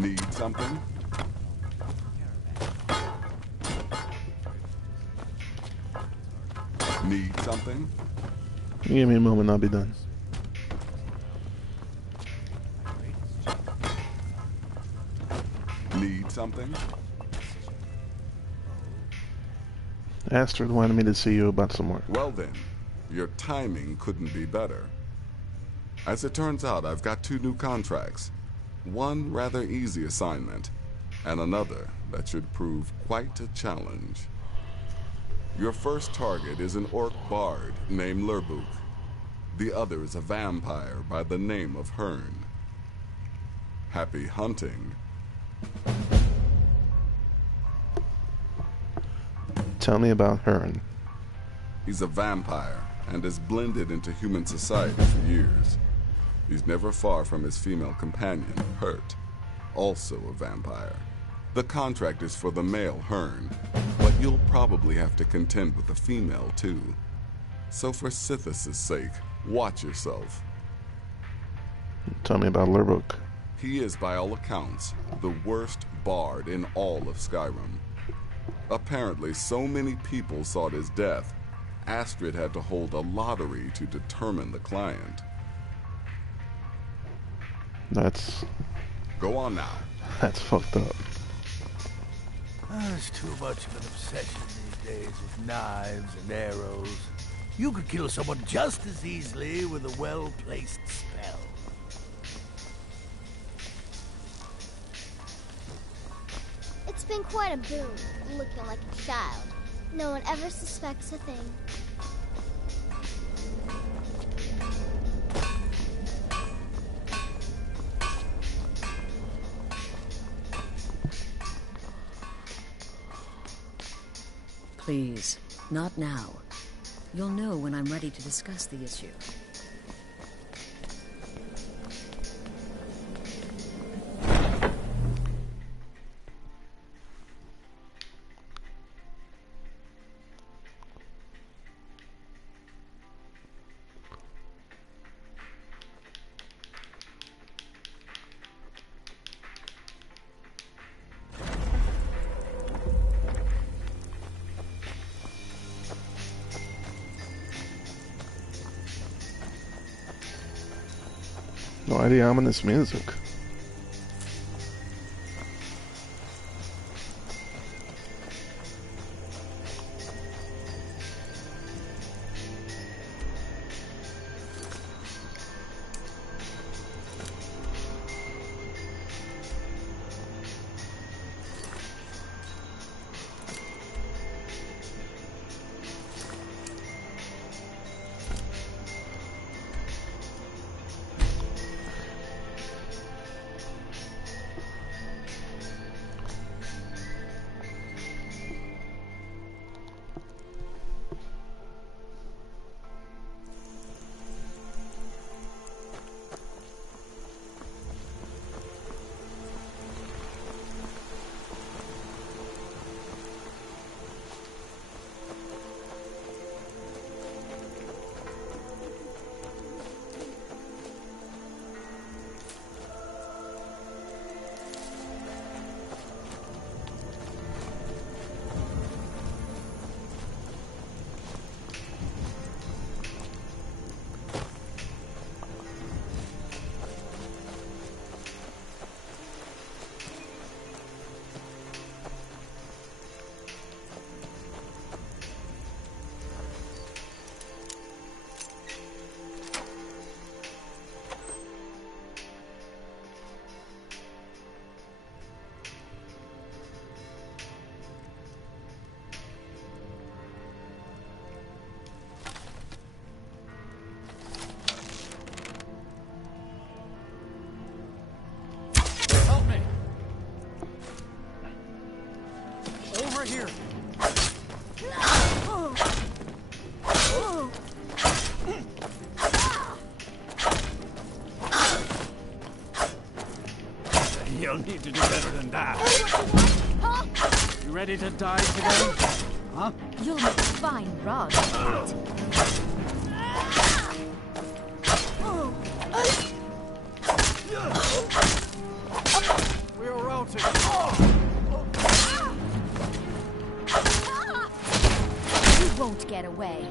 Need something? Need something? Give me a moment, I'll be done. Need something? Astrid wanted me to see you about some work. Well then, your timing couldn't be better. As it turns out, I've got 2 new contracts. One rather easy assignment, and another that should prove quite a challenge. Your first target is an orc bard named Lerbuk. The other is a vampire by the name of Hearn. Happy hunting. Tell me about Hearn. He's a vampire and has blended into human society for years. He's never far from his female companion, Hurt, also a vampire. The contract is for the male Hearn, but you'll probably have to contend with the female too. So for Sithis' sake, watch yourself. Tell me about Lerbuk. He is, by all accounts, the worst bard in all of Skyrim. Apparently, so many people sought his death, Astrid had to hold a lottery to determine the client. That's Go on now. fucked up. There's too much of an obsession these days with knives and arrows. You could kill someone just as easily with a well-placed spell. It's been quite a boon, looking like a child. No one ever suspects a thing. Please, not now. You'll know when I'm ready to discuss the issue. Why the ominous music? Here. You'll need to do better than that. You ready to die today? Huh? You'll make a fine rug. We're melting. You won't get away.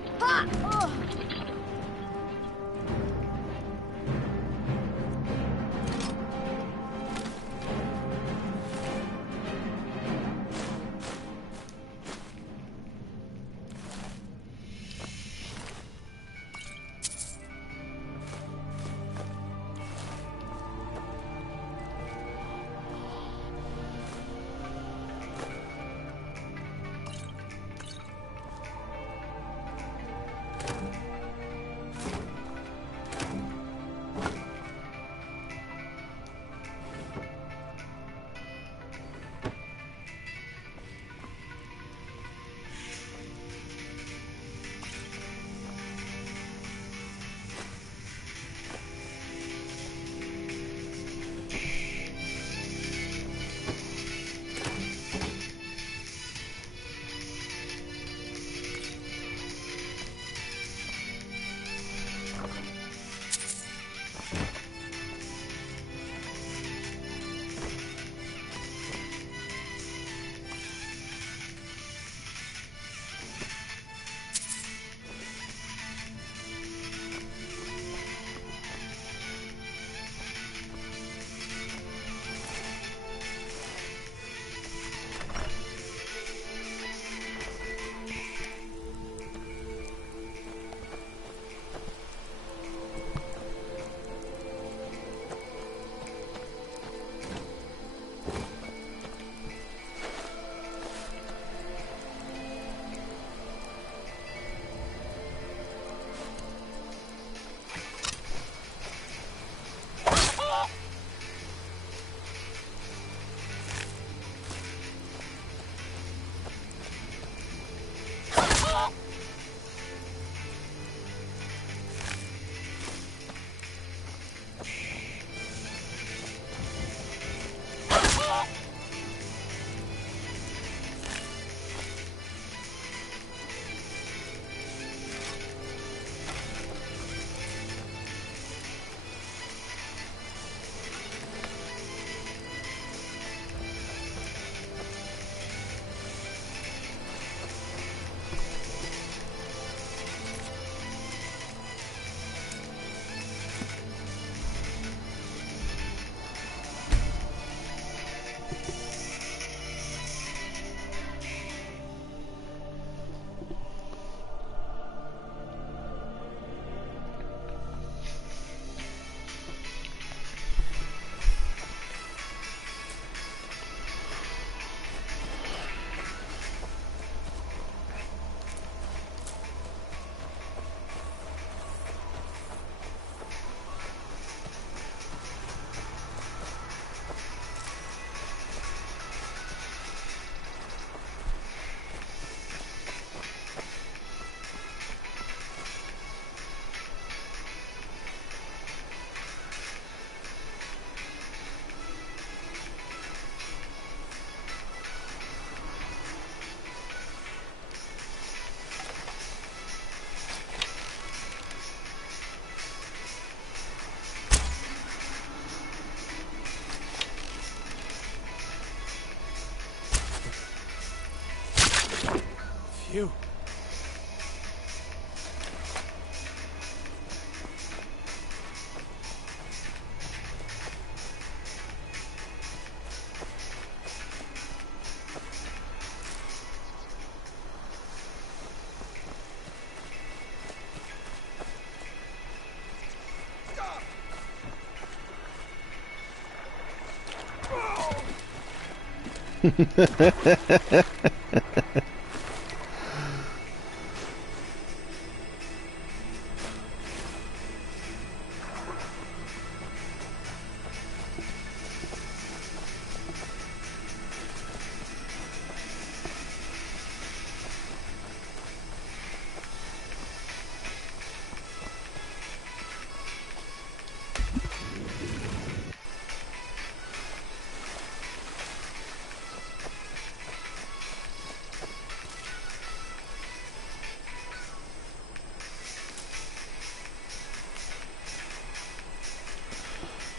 You.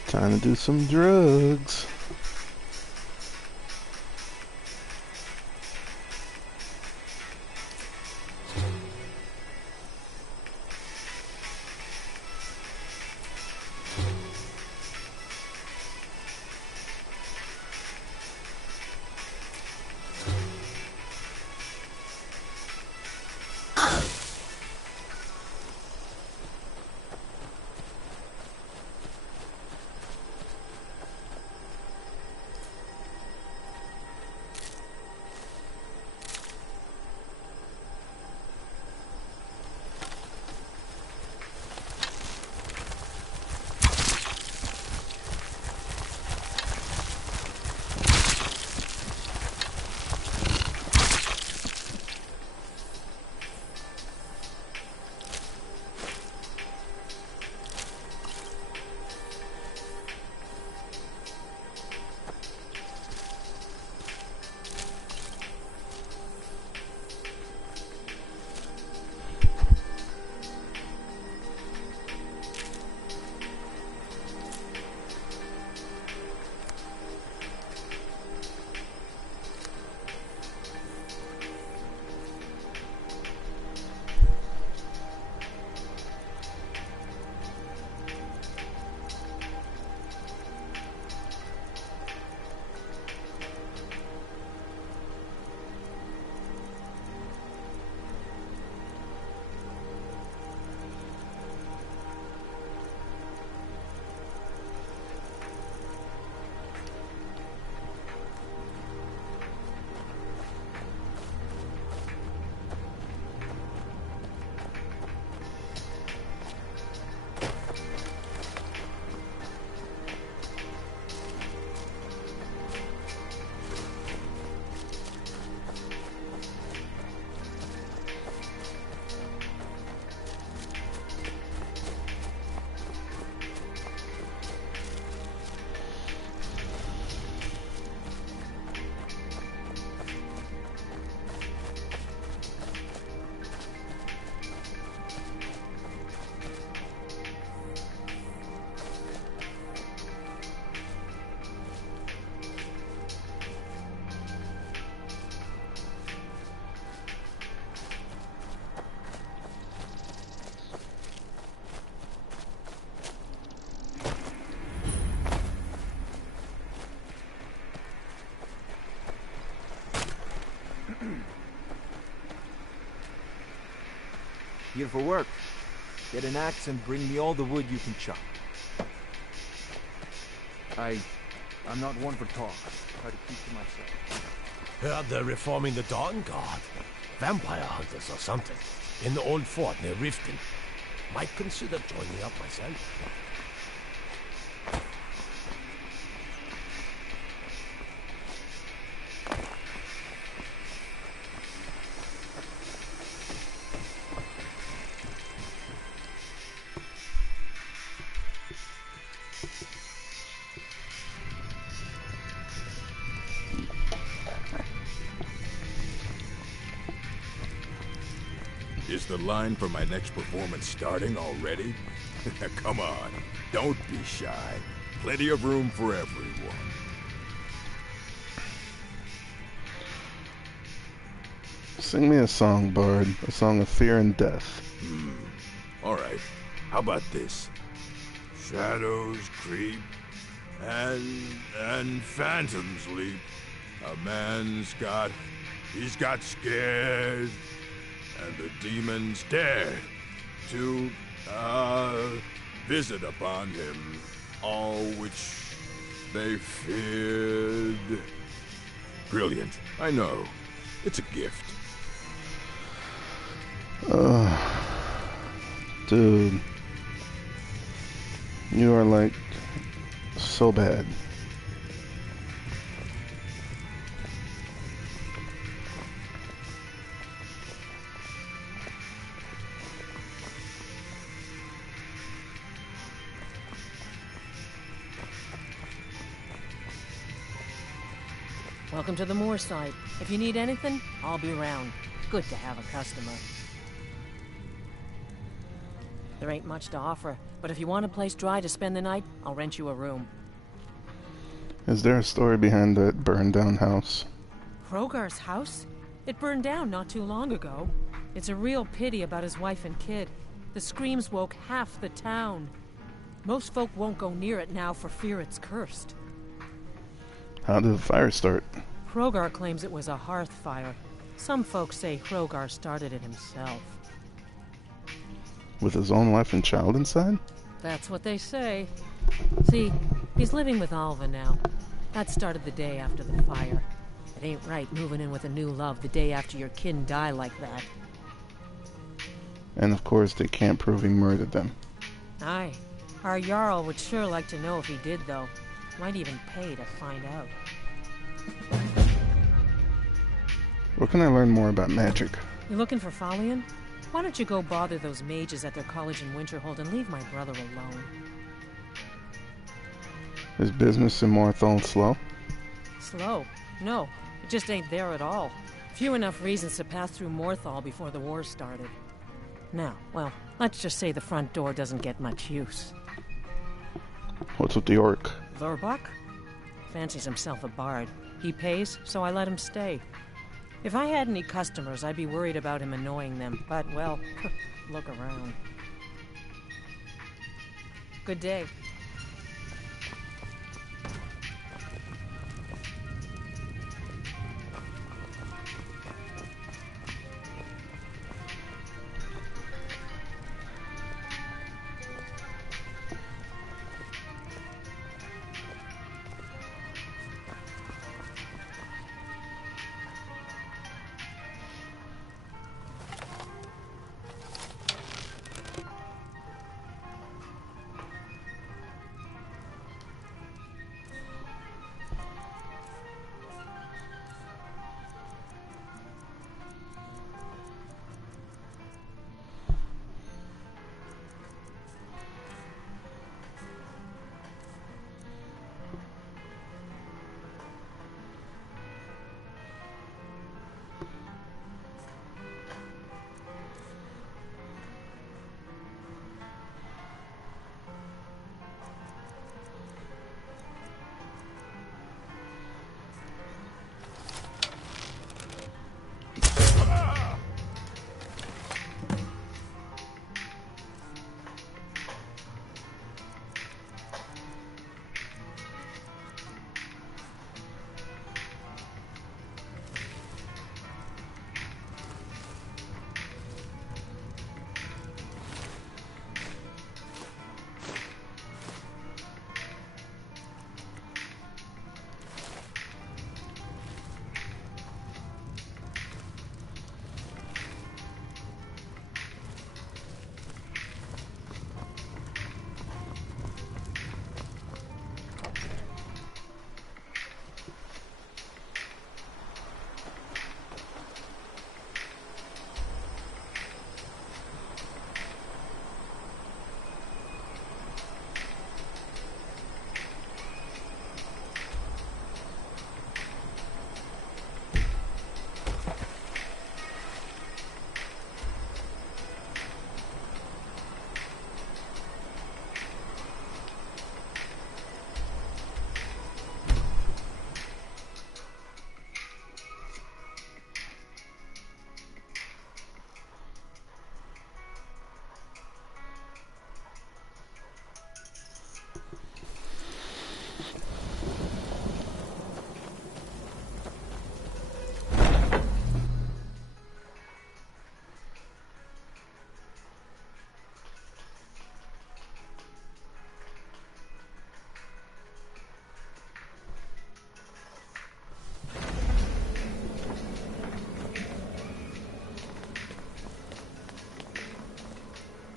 Time to do some drugs. Here for work. Get an axe and bring me all the wood you can chop. I'm not one for talk. Try to keep to myself. Heard they're reforming the Dawn Guard. Vampire hunters or something. In the old fort near Riften. Might consider joining up myself. Is the line for my next performance starting already? Come on, don't be shy. Plenty of room for everyone. Sing me a song, Bard. A song of fear and death. All right, how about this? Shadows creep and phantoms leap. A man's he's got scared. And the demons dared to visit upon him, all which they feared. Brilliant, I know. It's a gift. Dude. You are like so bad. Welcome to the Moor site. If you need anything, I'll be around. Good to have a customer. There ain't much to offer, but if you want a place dry to spend the night, I'll rent you a room. Is there a story behind that burned down house? Hrogar's house? It burned down not too long ago. It's a real pity about his wife and kid. The screams woke half the town. Most folk won't go near it now for fear it's cursed. How did the fire start? Hrogar claims it was a hearth fire. Some folks say Hrogar started it himself. With his own wife and child inside? That's what they say. See, he's living with Alva now. That started the day after the fire. It ain't right moving in with a new love the day after your kin die like that. And of course they can't prove he murdered them. Aye. Our Jarl would sure like to know if he did, though. Might even pay to find out. Where can I learn more about magic? You looking for Falion? Why don't you go bother those mages at their college in Winterhold and leave my brother alone? Is business in Morthal slow? Slow? No. It just ain't there at all. Few enough reasons to pass through Morthal before the war started. Now, well, let's just say the front door doesn't get much use. What's with the orc? Lurbach? Fancies himself a bard. He pays, so I let him stay. If I had any customers, I'd be worried about him annoying them. But, well, look around. Good day.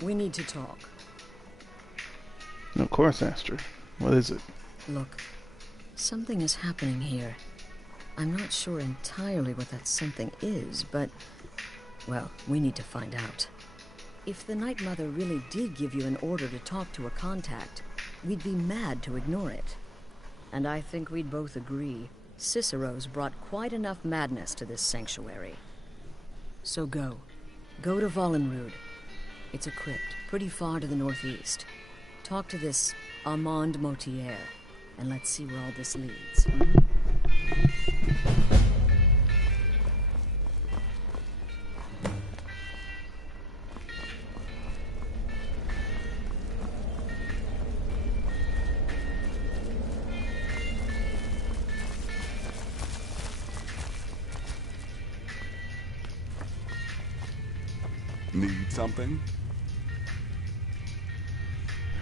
We need to talk. Of course, Astrid. What is it? Look, something is happening here. I'm not sure entirely what that something is, but... well, we need to find out. If the Night Mother really did give you an order to talk to a contact, we'd be mad to ignore it. And I think we'd both agree, Cicero's brought quite enough madness to this sanctuary. So go. Go to Vollenrud. It's a crypt, pretty far to the northeast. Talk to this Armand Motier, and let's see where all this leads. Need something?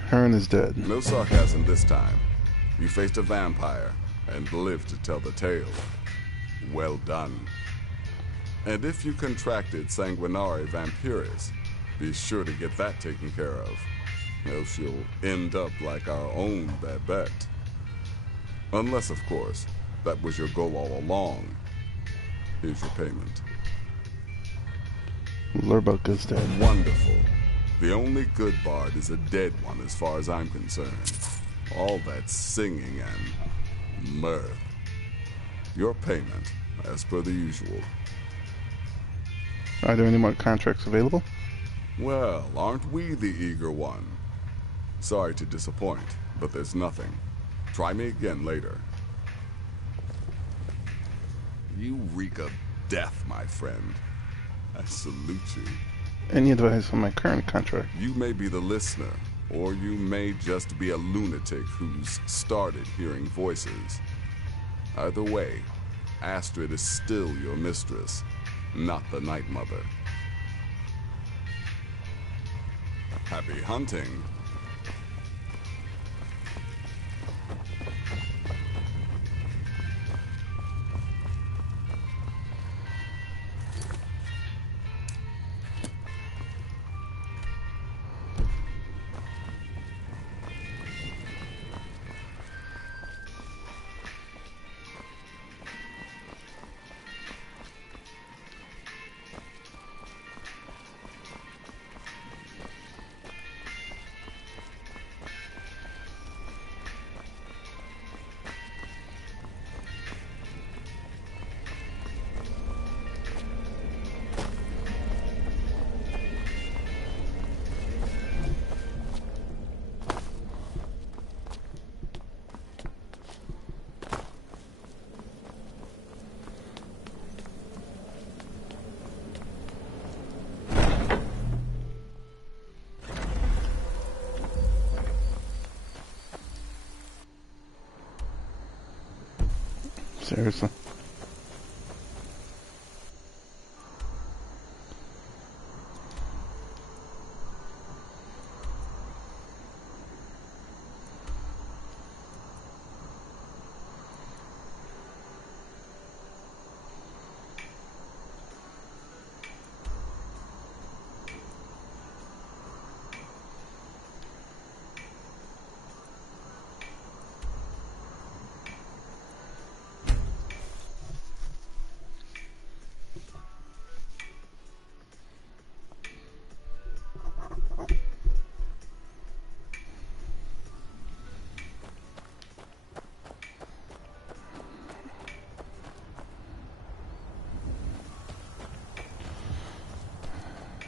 Hearn is dead. No sarcasm this time. You faced a vampire and lived to tell the tale. Well done. And if you contracted Sanguinare Vampiris, be sure to get that taken care of. Else you'll end up like our own Babette. Unless, of course, that was your goal all along. Here's your payment. Lurbuck is dead. Wonderful. The only good bard is a dead one as far as I'm concerned. All that singing and mirth. Your payment, as per the usual. Are there any more contracts available? Well, aren't we the eager one? Sorry to disappoint, but there's nothing. Try me again later. You reek of death, my friend. I salute you. Any advice on my current contract? You may be the listener, or you may just be a lunatic who's started hearing voices. Either way, Astrid is still your mistress, not the Night Mother. Happy hunting. Seriously.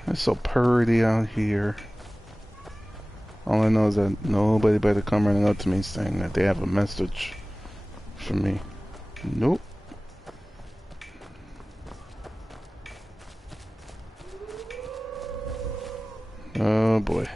It's so pretty out here. All I know is that nobody better come running up to me saying that they have a message for me. Nope. Oh boy.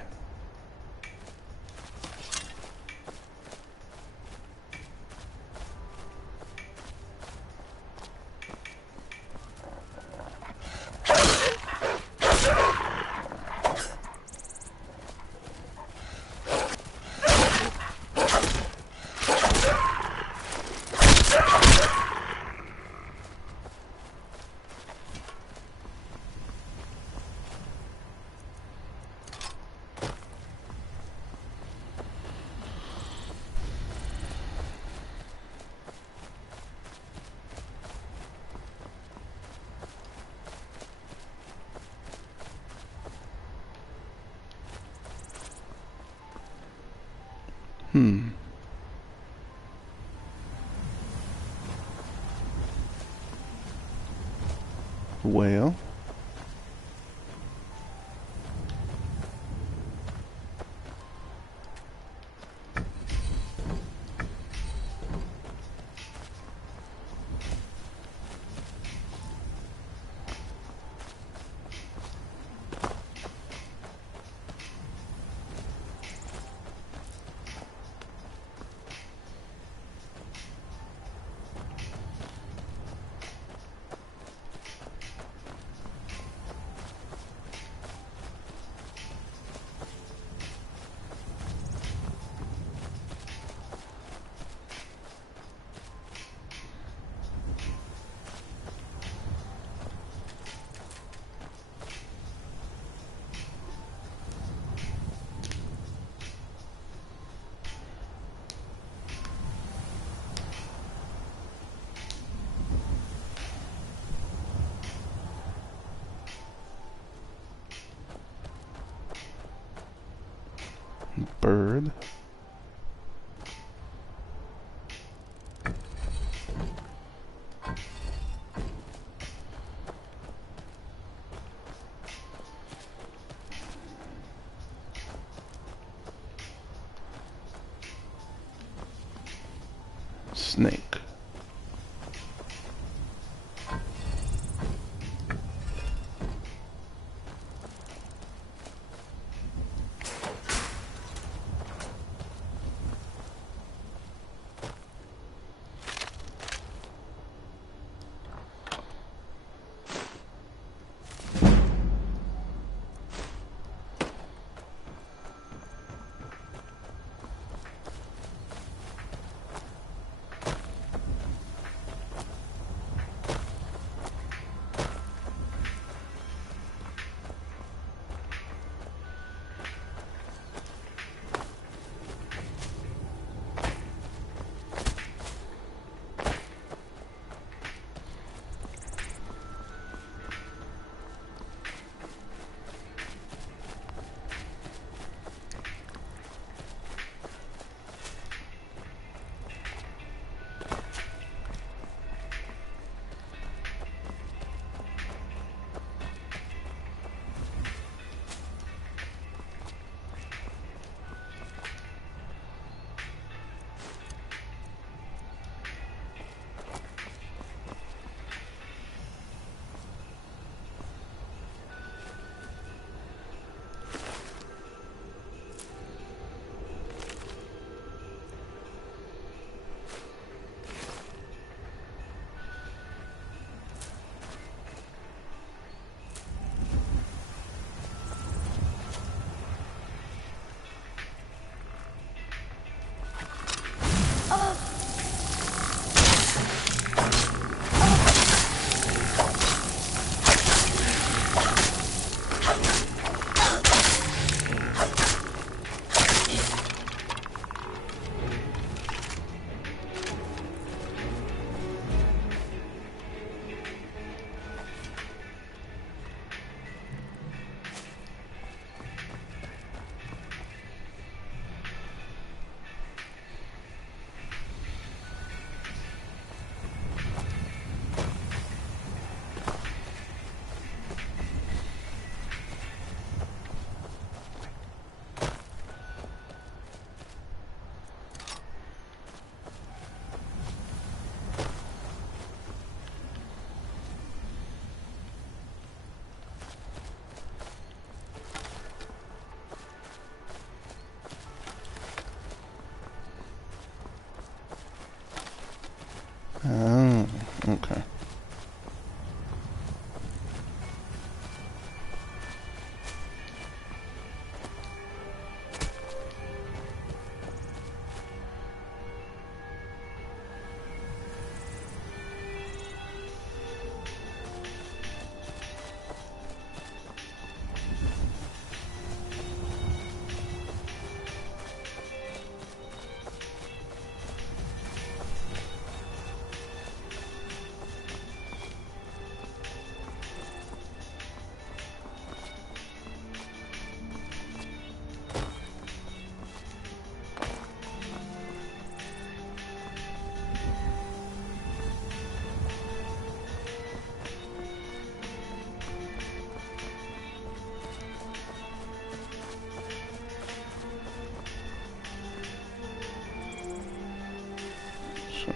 Well. Bird. Snake.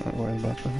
Don't worry about them.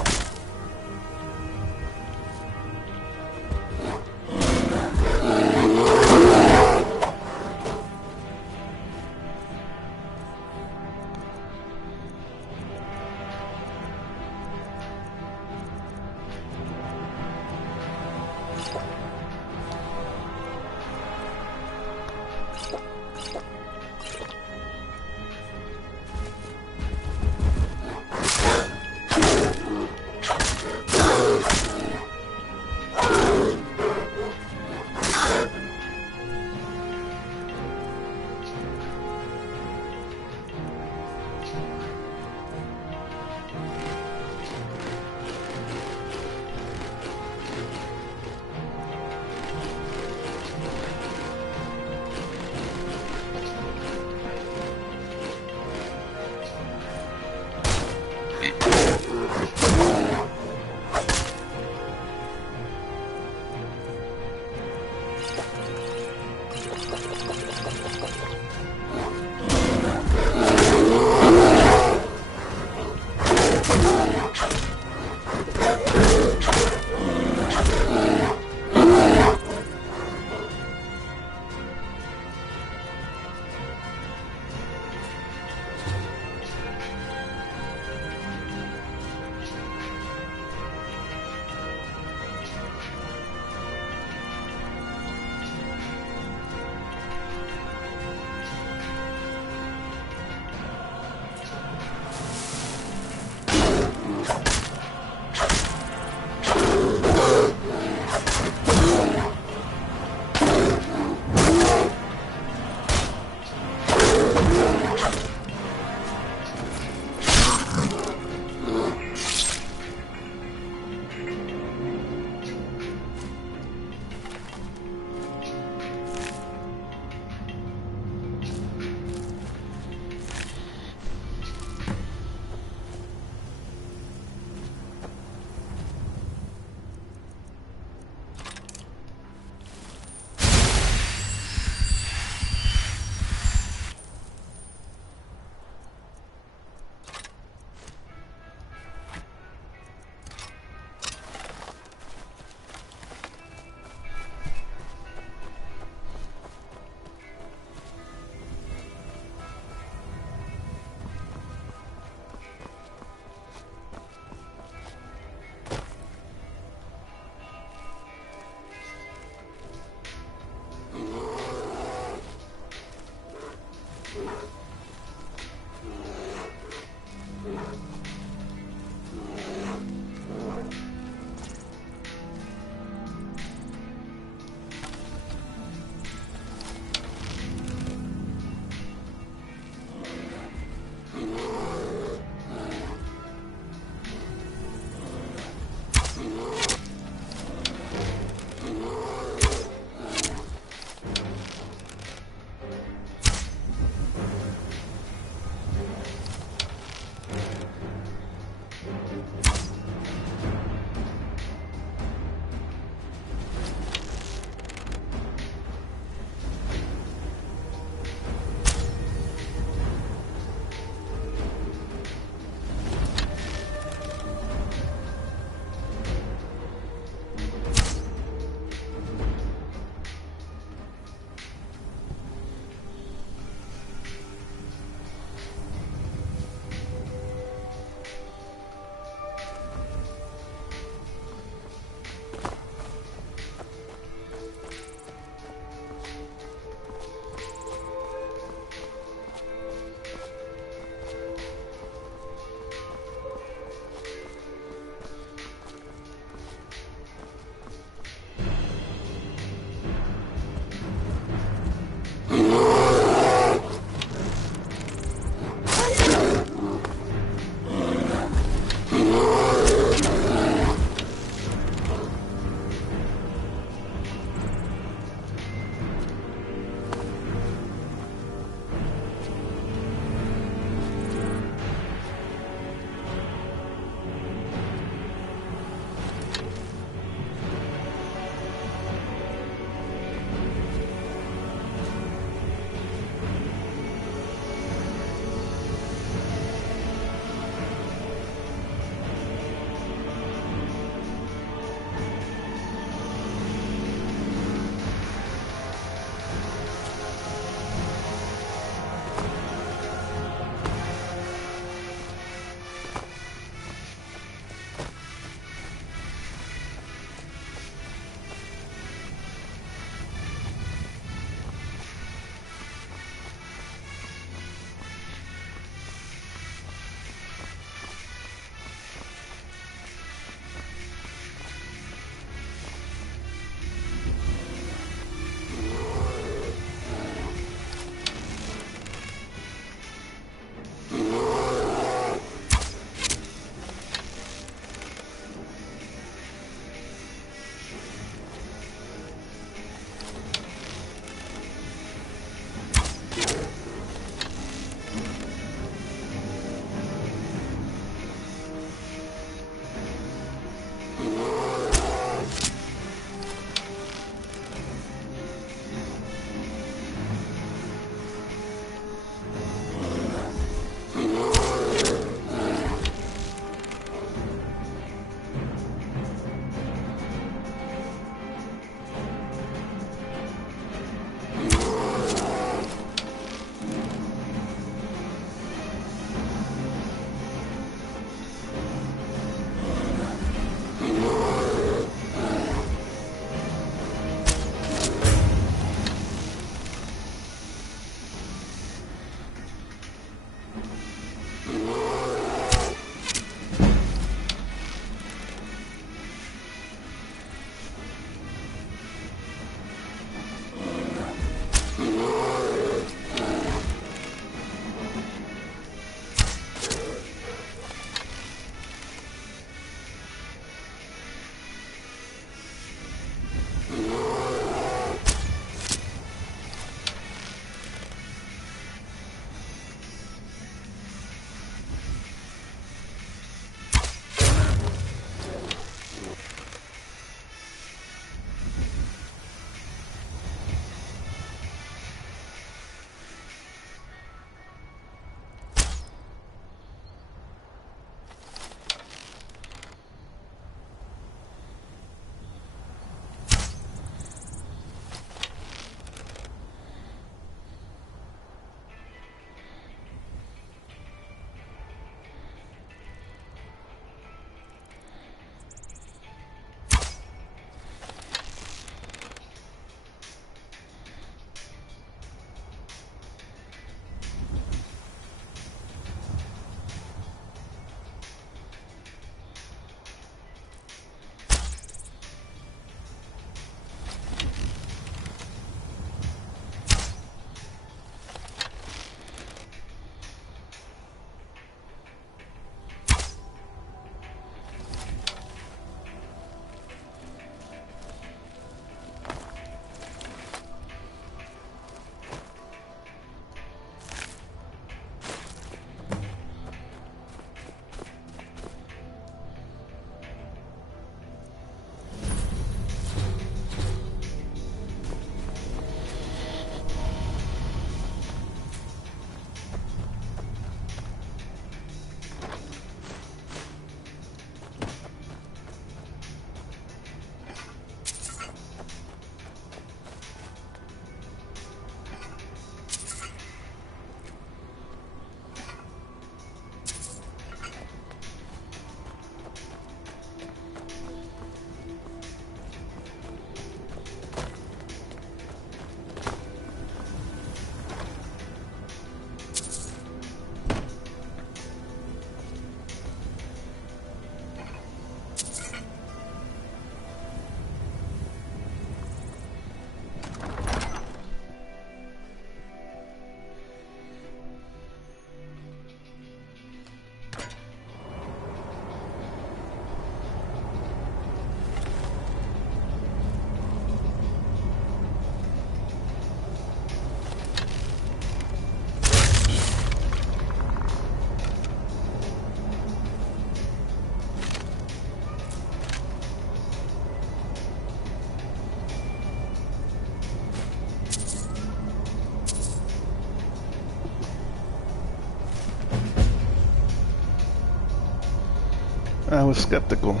I was skeptical,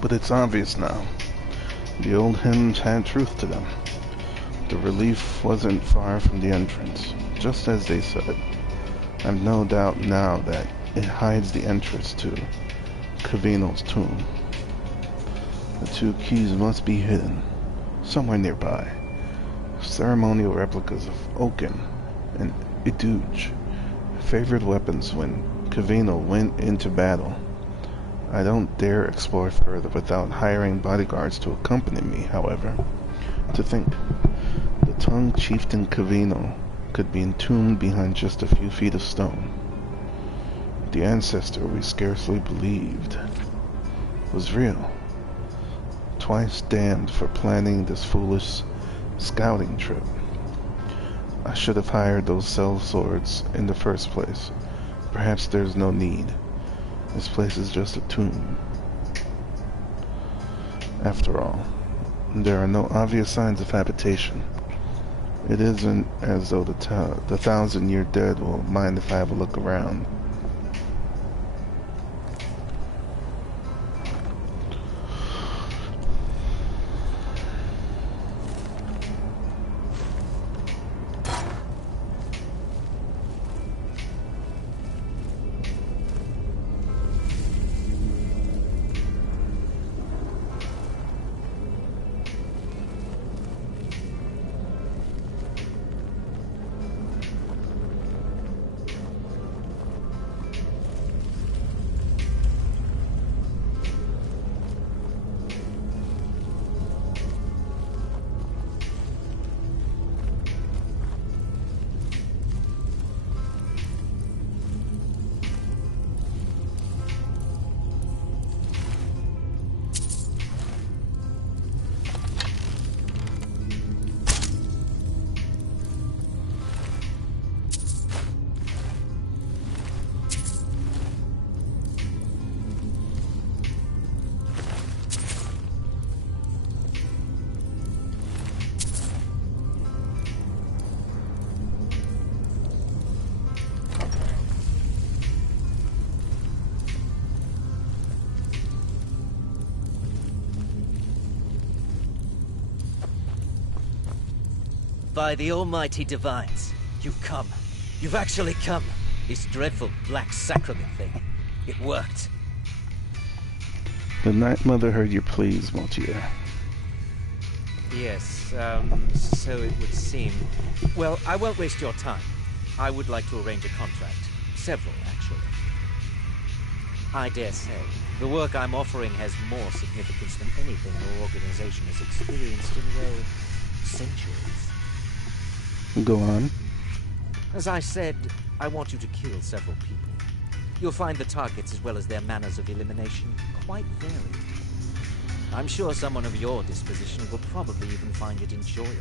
but it's obvious now. The old hymns had truth to them. The relief wasn't far from the entrance, just as they said. I've no doubt now that it hides the entrance to Cavino's tomb. The two keys must be hidden, somewhere nearby. Ceremonial replicas of Oaken and Iduge, favorite weapons when Cavino went into battle. I don't dare explore further without hiring bodyguards to accompany me, however. To think, the tongued chieftain Cavino could be entombed behind just a few feet of stone. The ancestor we scarcely believed was real. Twice damned for planning this foolish scouting trip. I should have hired those sellswords in the first place. Perhaps there's no need. This place is just a tomb. After all, there are no obvious signs of habitation. It isn't as though the 1,000-year dead will mind if I have a look around. By the almighty divines, you've come. You've actually come. This dreadful black sacrament thing. It worked. The Night Mother heard your pleas, Mortier. Yes, so it would seem. Well, I won't waste your time. I would like to arrange a contract. Several, actually. I dare say, the work I'm offering has more significance than anything your organization has experienced in, well, centuries. Go on. As I said, I want you to kill several people. You'll find the targets as well as their manners of elimination quite varied. I'm sure someone of your disposition will probably even find it enjoyable.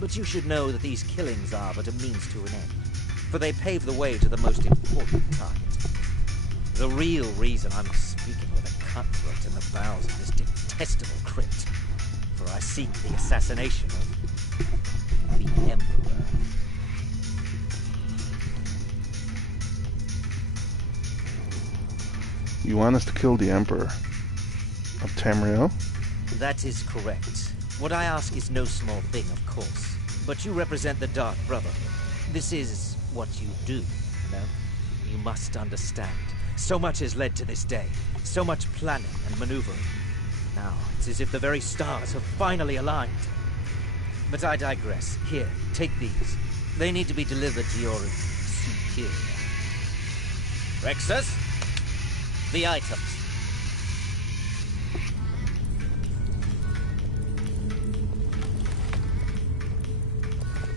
But you should know that these killings are but a means to an end, for they pave the way to the most important target. The real reason I'm speaking with a cutthroat in the bowels of this detestable crypt, for I seek the assassination of the Emperor. You want us to kill the Emperor of Tamriel? That is correct. What I ask is no small thing, of course. But you represent the Dark Brotherhood. This is what you do, you know? You must understand. So much has led to this day. So much planning and maneuvering. Now, it's as if the very stars have finally aligned. But I digress. Here, take these. They need to be delivered to your superior. Rexus, the items.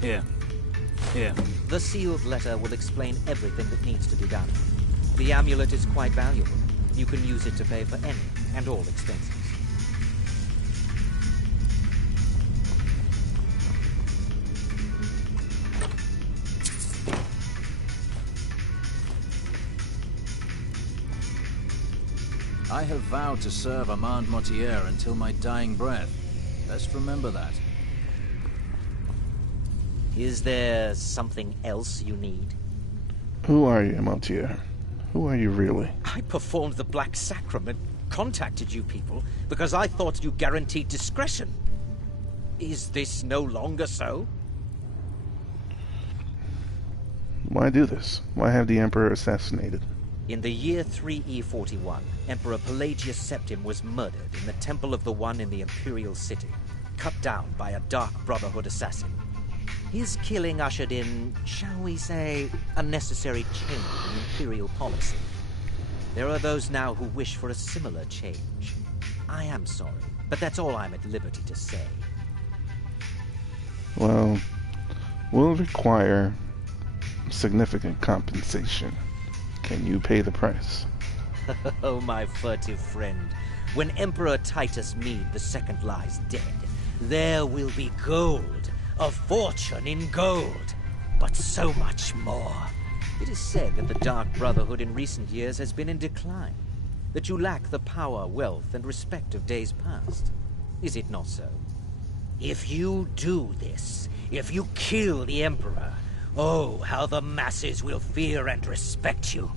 Here. The sealed letter will explain everything that needs to be done. The amulet is quite valuable. You can use it to pay for any and all expenses. I have vowed to serve Armand Mortier until my dying breath. Let's remember that. Is there something else you need? Who are you, Mortier? Who are you really? I performed the Black Sacrament, contacted you people, because I thought you guaranteed discretion. Is this no longer so? Why do this? Why have the Emperor assassinated? In the year 3E41, Emperor Pelagius Septim was murdered in the Temple of the One in the Imperial City, cut down by a Dark Brotherhood assassin. His killing ushered in, shall we say, a necessary change in Imperial policy. There are those now who wish for a similar change. I am sorry, but that's all I'm at liberty to say. Well, we'll require significant compensation. Can you pay the price? Oh, my furtive friend. When Emperor Titus Mede II lies dead, there will be gold, a fortune in gold, but so much more. It is said that the Dark Brotherhood in recent years has been in decline, that you lack the power, wealth, and respect of days past. Is it not so? If you do this, if you kill the Emperor, oh, how the masses will fear and respect you.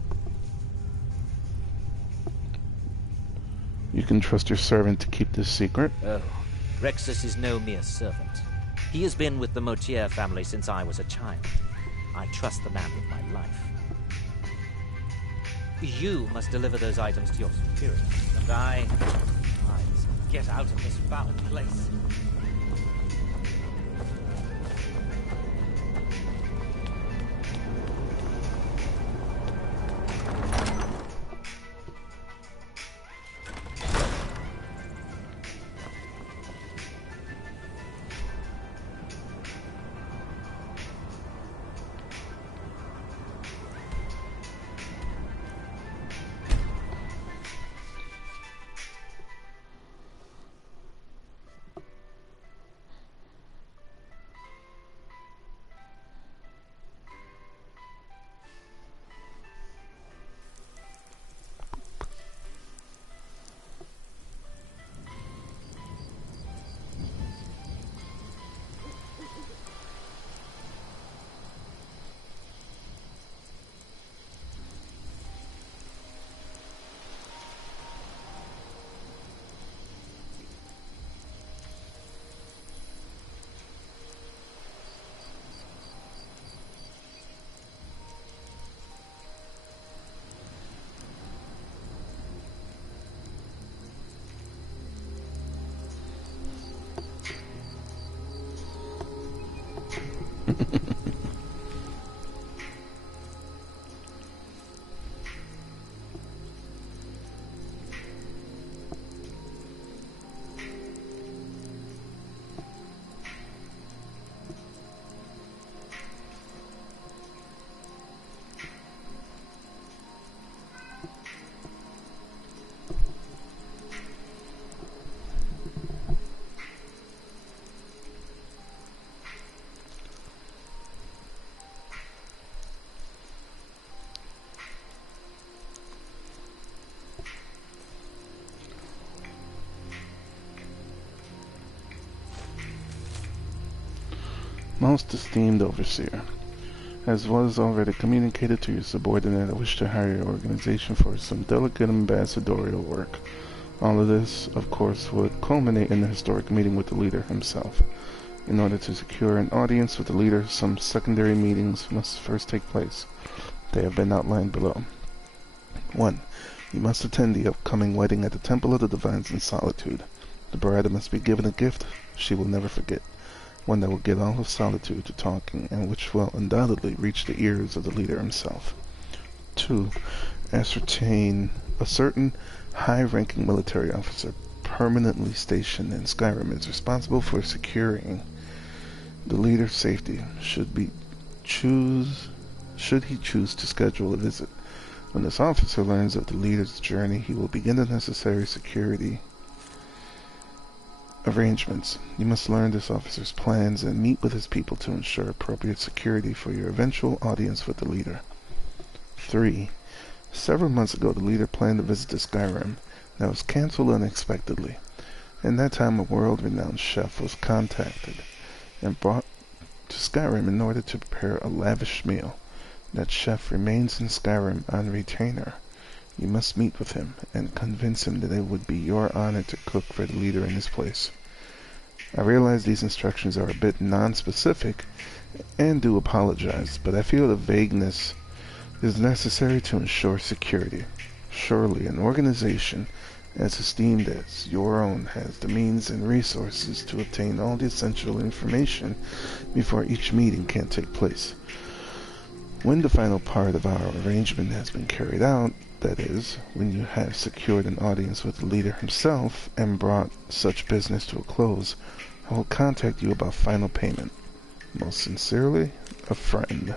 You can trust your servant to keep this secret? Oh, Rexus is no mere servant. He has been with the Motier family since I was a child. I trust the man with my life. You must deliver those items to your superior, and I must get out of this foul place. Most esteemed overseer, as was already communicated to your subordinate, I wish to hire your organization for some delicate ambassadorial work. All of this, of course, would culminate in a historic meeting with the leader himself. In order to secure an audience with the leader, some secondary meetings must first take place. They have been outlined below. 1. You must attend the upcoming wedding at the Temple of the Divines in Solitude. The bride must be given a gift she will never forget, one that will get all of Solitude to talking, and which will undoubtedly reach the ears of the leader himself. 2. Ascertain a certain high-ranking military officer permanently stationed in Skyrim is responsible for securing the leader's safety should he choose to schedule a visit. When this officer learns of the leader's journey, he will begin the necessary security arrangements. You must learn this officer's plans and meet with his people to ensure appropriate security for your eventual audience with the leader. 3. Several months ago, the leader planned to visit Skyrim. That was cancelled unexpectedly. In that time, a world-renowned chef was contacted and brought to Skyrim in order to prepare a lavish meal. That chef remains in Skyrim on retainer. You must meet with him and convince him that it would be your honor to cook for the leader in his place. I realize these instructions are a bit non-specific and do apologize, but I feel the vagueness is necessary to ensure security. Surely an organization as esteemed as your own has the means and resources to obtain all the essential information before each meeting can take place. When the final part of our arrangement has been carried out, that is, when you have secured an audience with the leader himself and brought such business to a close, I will contact you about final payment. Most sincerely, a friend.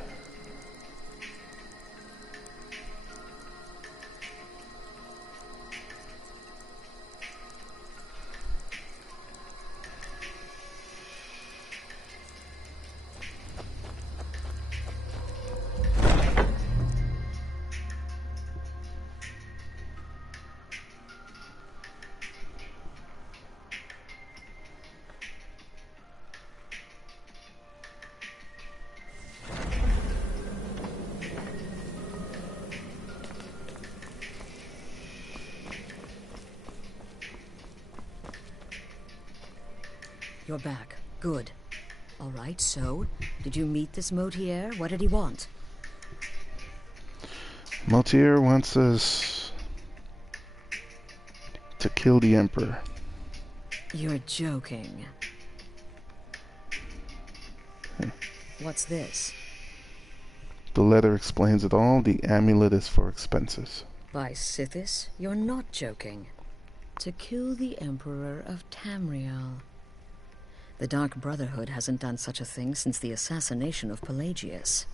You're back. Good. All right, so, did you meet this Motier? What did he want? Motier wants us to kill the Emperor. You're joking. What's this? The letter explains it all. The amulet is for expenses. By Sithis, you're not joking. To kill the Emperor of Tamriel. The Dark Brotherhood hasn't done such a thing since the assassination of Pelagius.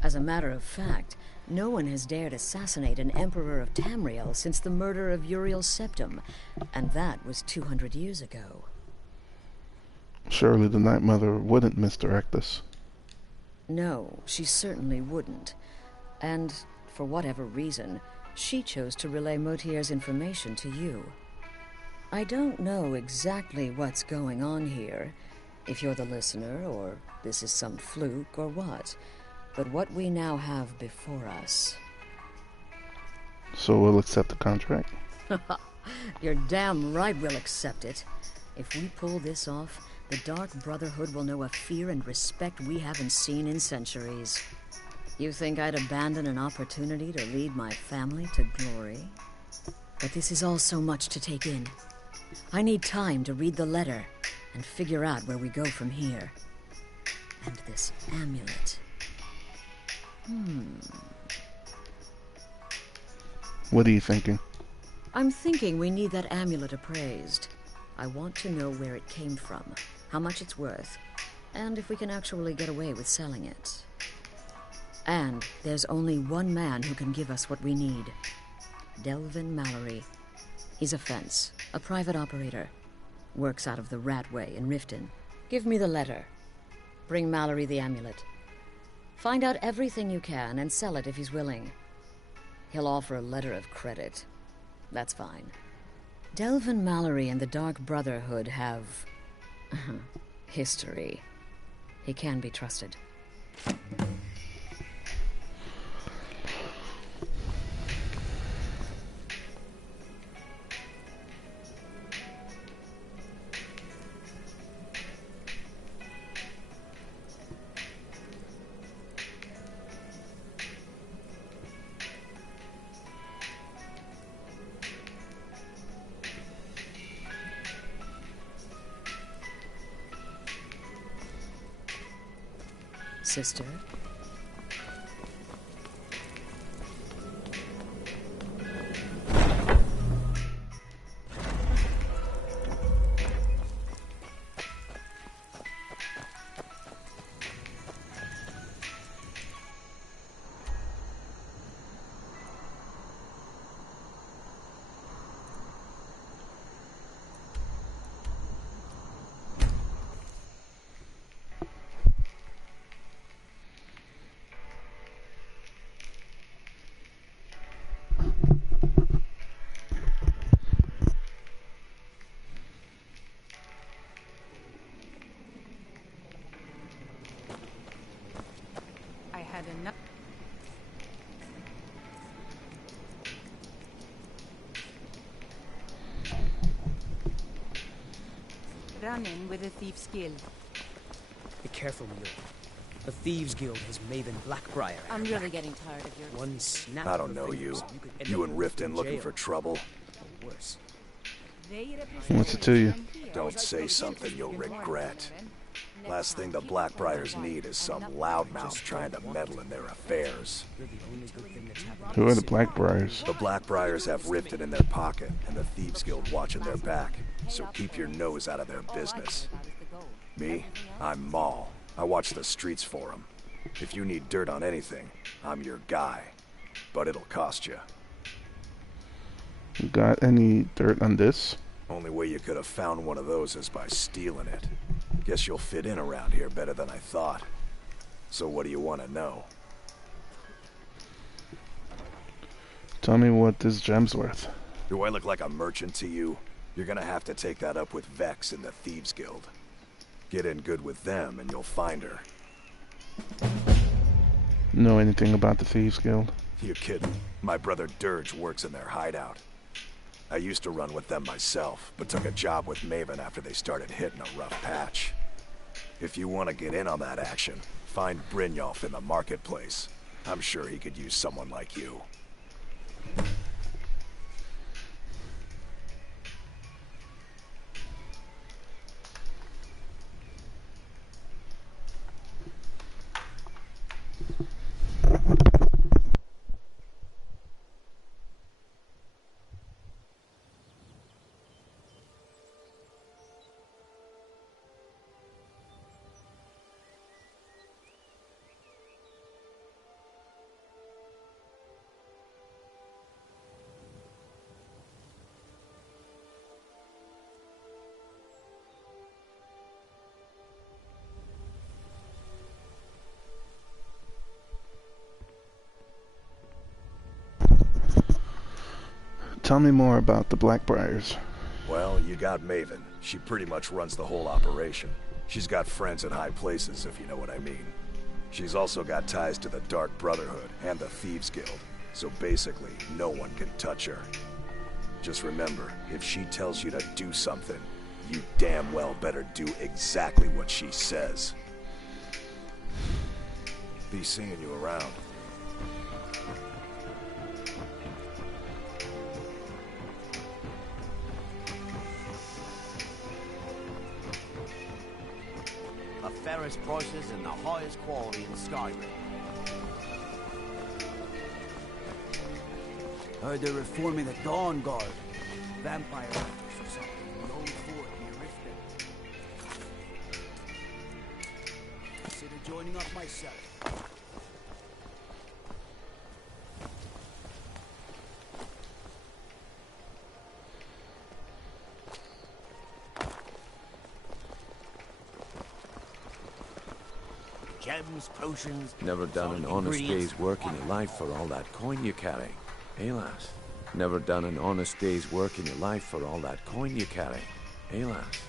As a matter of fact, no one has dared assassinate an Emperor of Tamriel since the murder of Uriel Septim, and that was 200 years ago. Surely the Night Mother wouldn't misdirect us. No, she certainly wouldn't. And, for whatever reason, she chose to relay Motier's information to you. I don't know exactly what's going on here, if you're the listener, or this is some fluke, or what. But what we now have before us... So we'll accept the contract? You're damn right we'll accept it. If we pull this off, the Dark Brotherhood will know a fear and respect we haven't seen in centuries. You think I'd abandon an opportunity to lead my family to glory? But this is all so much to take in. I need time to read the letter and figure out where we go from here. And this amulet. What are you thinking? I'm thinking we need that amulet appraised. I want to know where it came from, how much it's worth, and if we can actually get away with selling it. And there's only one man who can give us what we need. Delvin Mallory. He's a fence, a private operator. Works out of the Ratway in Riften. Give me the letter. Bring Mallory the amulet. Find out everything you can and sell it if he's willing. He'll offer a letter of credit. That's fine. Delvin Mallory and the Dark Brotherhood have... history. He can be trusted. Sister? run-in with the Thieves Guild. Be careful, Mule. The Thieves Guild has Maven Blackbriar. I'm really getting tired of your... One snap. I don't know you. You and Riften looking for trouble? Or worse. What's it to you? Don't say something you'll regret. Last thing the Blackbriars need is some loudmouth trying to meddle in their affairs. Who are the Blackbriars? The Blackbriars have Riften in their pocket, and the Thieves Guild watching their back. So keep your nose out of their business. Me? I'm Maul. I watch the streets for them. If you need dirt on anything, I'm your guy. But it'll cost you. Got any dirt on this? Only way you could have found one of those is by stealing it. Guess you'll fit in around here better than I thought. So what do you want to know? Tell me what this gem's worth. Do I look like a merchant to you? You're gonna have to take that up with Vex in the Thieves Guild. Get in good with them and you'll find her. Know anything about the Thieves Guild? You kidding? My brother Dirge works in their hideout. I used to run with them myself, but took a job with Maven after they started hitting a rough patch. If you want to get in on that action, find Brynjolf in the marketplace. I'm sure he could use someone like you. Tell me more about the Blackbriars. Well, you got Maven. She pretty much runs the whole operation. She's got friends in high places, if you know what I mean. She's also got ties to the Dark Brotherhood and the Thieves Guild, so basically, no one can touch her. Just remember, if she tells you to do something, you damn well better do exactly what she says. Be seeing you around. The fairest prices and the highest quality in Skrim. Heard they're reforming the Dawn Guard. Vampire hunters or something. The old fort near Riften. Consider joining up myself. Gems, potions... Never done an honest day's work in your life for all that coin you carry. Hey, lass. Never done an honest day's work in your life for all that coin you carry. Hey, lass.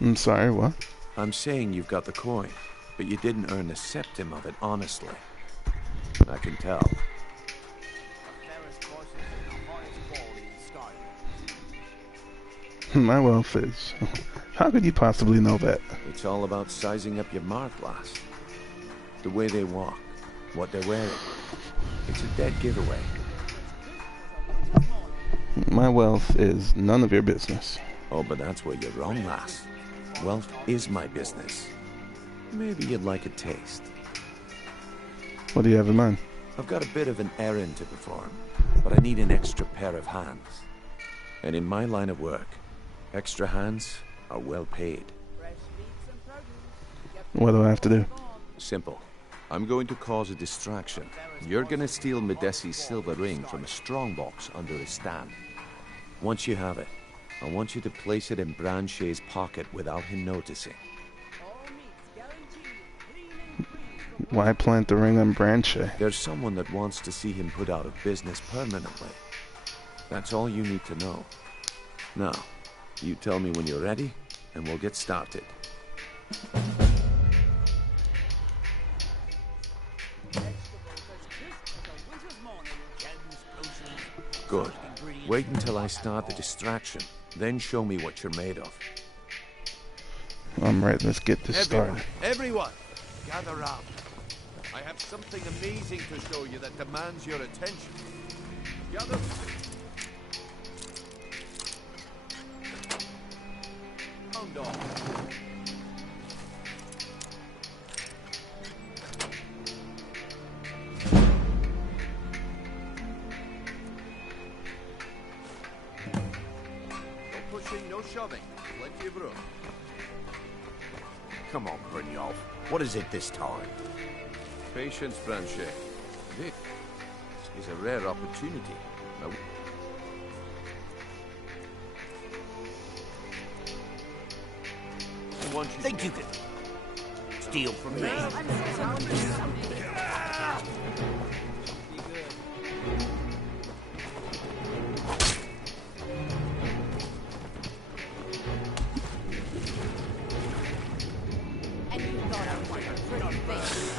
I'm sorry, what? I'm saying you've got the coin, but you didn't earn a septim of it honestly. I can tell. My wealth is... How could you possibly know that? It's all about sizing up your mark, lass. The way they walk, what they're wearing. It's a dead giveaway. My wealth is none of your business. Oh, but that's where you're wrong, lass. Wealth is my business. Maybe you'd like a taste. What do you have in mind? I've got a bit of an errand to perform, but I need an extra pair of hands. And in my line of work, extra hands are well paid. What do I have to do? Simple. I'm going to cause a distraction. You're gonna steal Medesi's silver ring from a strongbox under his stand. Once you have it, I want you to place it in Branche's pocket without him noticing. Why plant the ring on Branche? There's someone that wants to see him put out of business permanently. That's all you need to know. Now, you tell me when you're ready, and we'll get started. Good. Wait until I start the distraction, then show me what you're made of. I'm right, let's get this started. Everyone, gather round. I have something amazing to show you that demands your attention. Gather. Round off. No pushing, no shoving. Plenty of room. Come on, Brynjolf. What is it this time? Patience, Branche. This is a rare opportunity. Now, Think you could steal from me? And you thought I was a pretty face.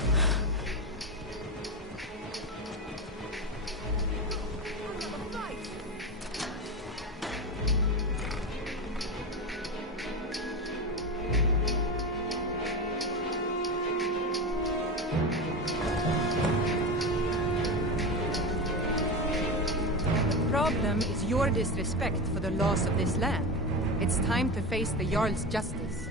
The problem is your disrespect for the laws of this land. It's time to face the Jarl's justice.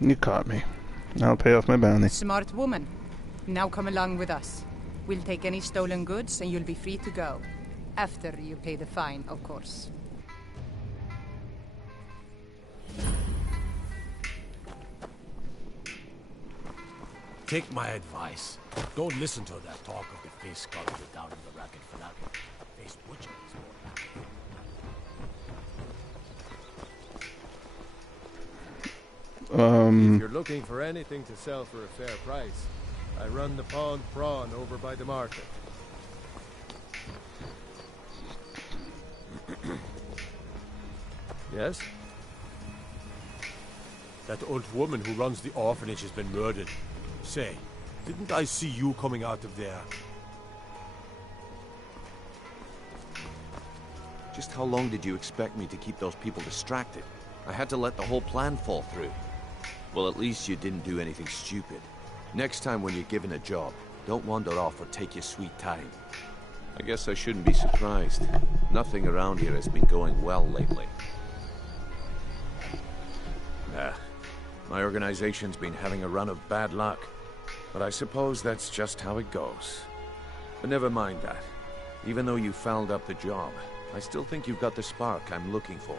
You caught me. I'll pay off my bounty. Smart woman. Now come along with us. We'll take any stolen goods and you'll be free to go. After you pay the fine, of course. Take my advice. Don't listen to that talk of the face sculptor down in the racket fanatic. Face butcher is more If you're looking for anything to sell for a fair price, I run the Pond Prawn over by the market. Yes? That old woman who runs the orphanage has been murdered. Say, didn't I see you coming out of there? Just how long did you expect me to keep those people distracted? I had to let the whole plan fall through. Well, at least you didn't do anything stupid. Next time when you're given a job, don't wander off or take your sweet time. I guess I shouldn't be surprised. Nothing around here has been going well lately. My organization's been having a run of bad luck. But I suppose that's just how it goes. But never mind that. Even though you fouled up the job, I still think you've got the spark I'm looking for.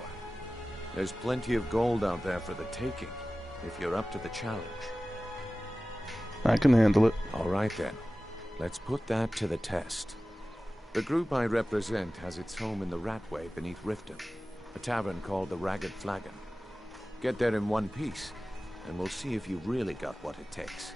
There's plenty of gold out there for the taking, if you're up to the challenge. I can handle it. All right then. Let's put that to the test. The group I represent has its home in the Ratway beneath Riften, a tavern called the Ragged Flagon. Get there in one piece, and we'll see if you've really got what it takes.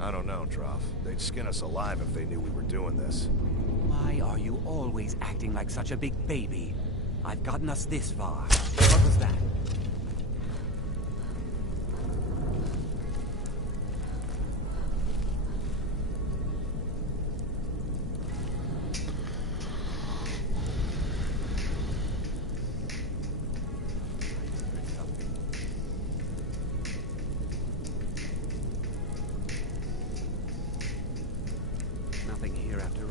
I don't know, Droff. They'd skin us alive if they knew we were doing this. Why are you always acting like such a big baby? I've gotten us this far. What was that? Nothing here after all.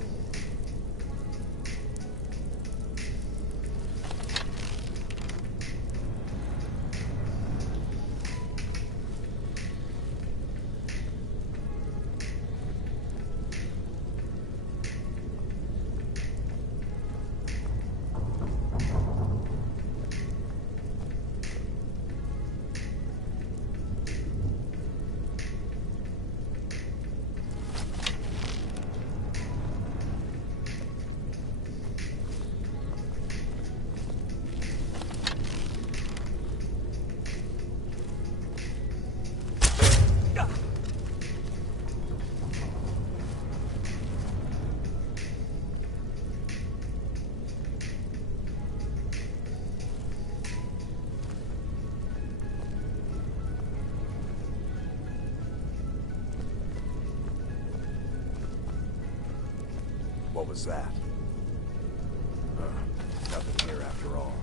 was that? Nothing here after all.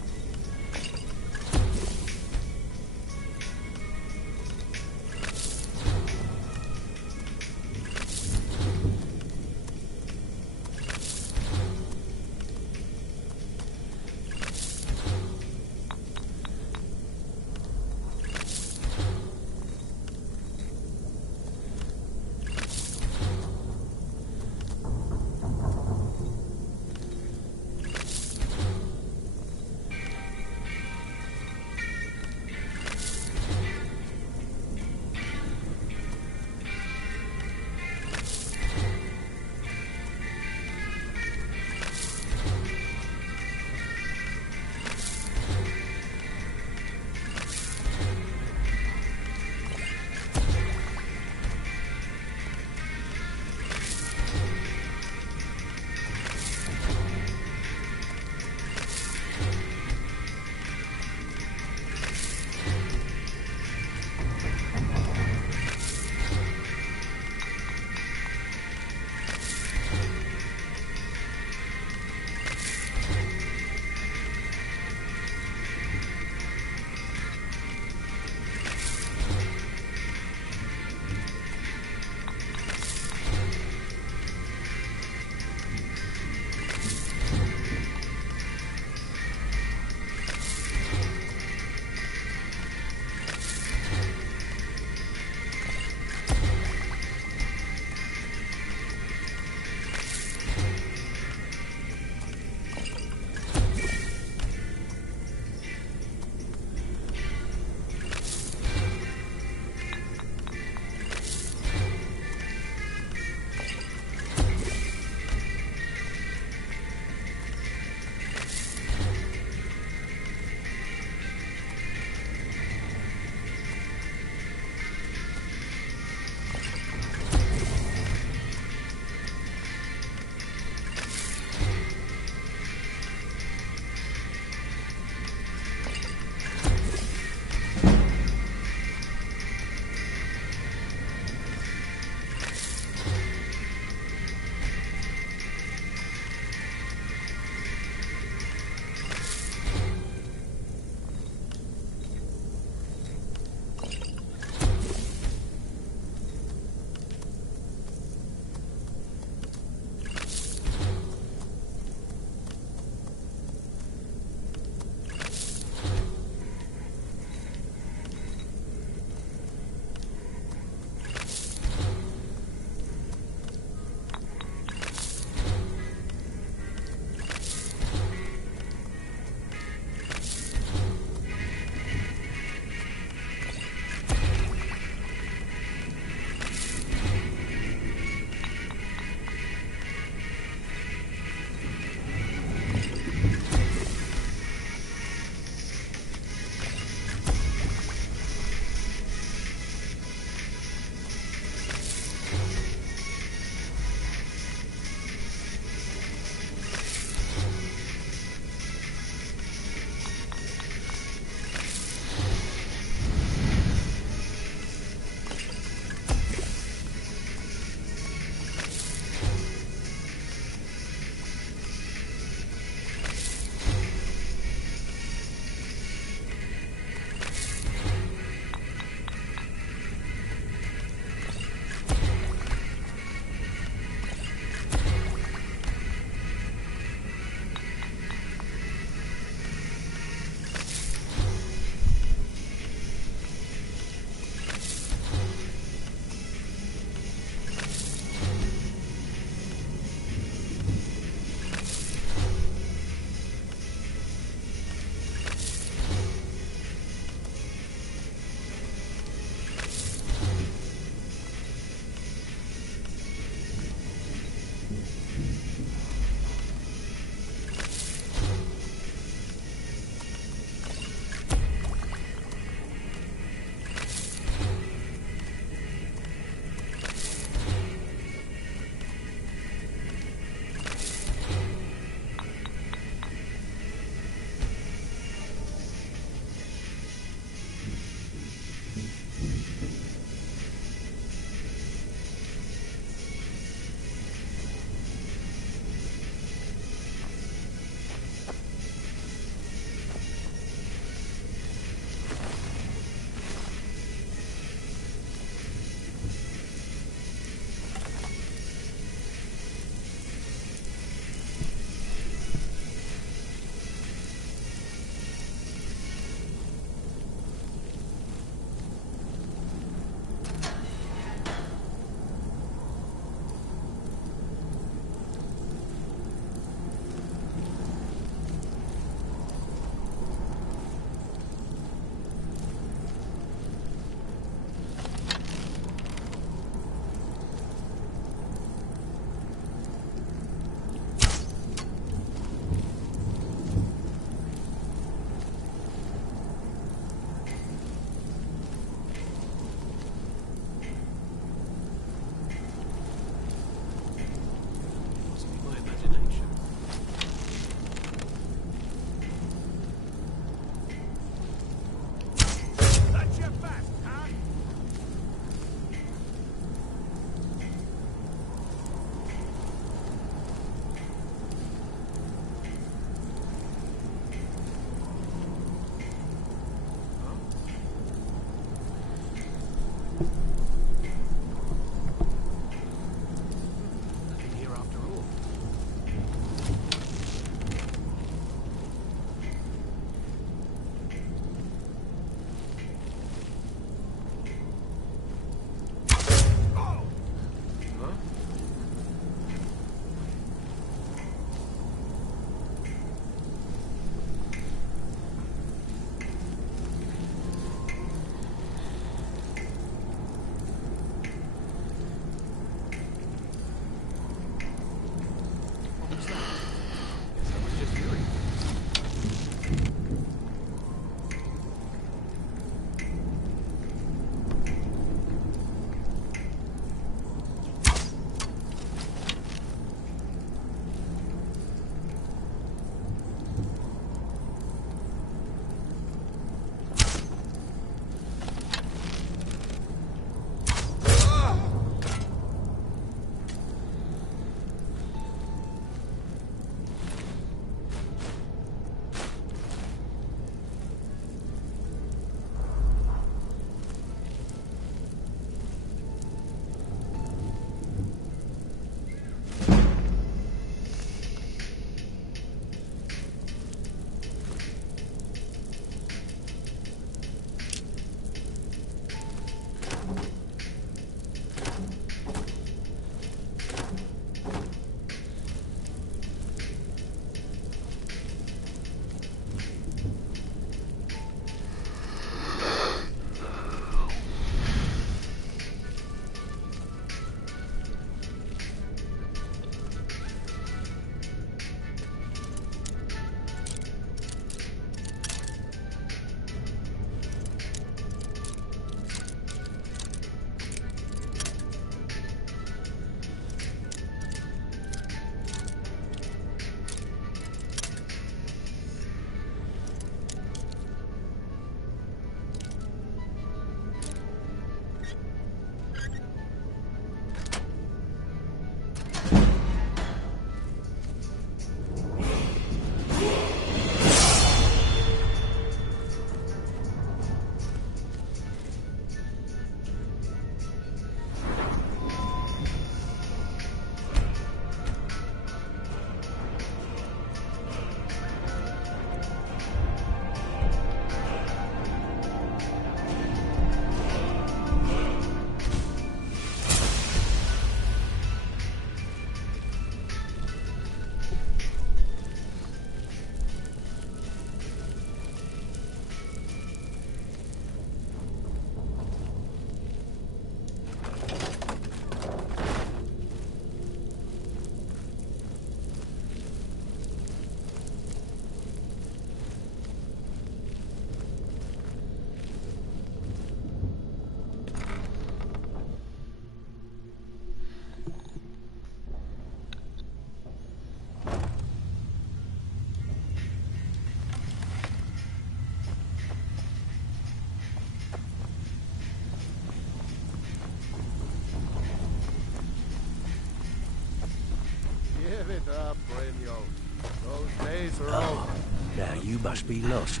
boys are all... Now you must be lost.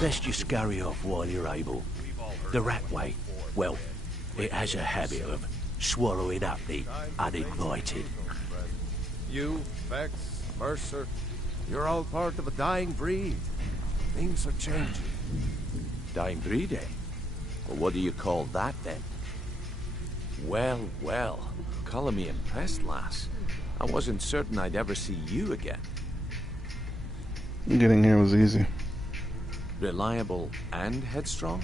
Best you scurry off while you're able. The rat way, well, it has a habit of swallowing up the uninvited. You, Vex, Mercer, you're all part of a dying breed. Things are changing. Dying breed, eh? Well, what do you call that, then? Well, well. Calling me impressed, lass. I wasn't certain I'd ever see you again. Getting here was easy. Reliable and headstrong?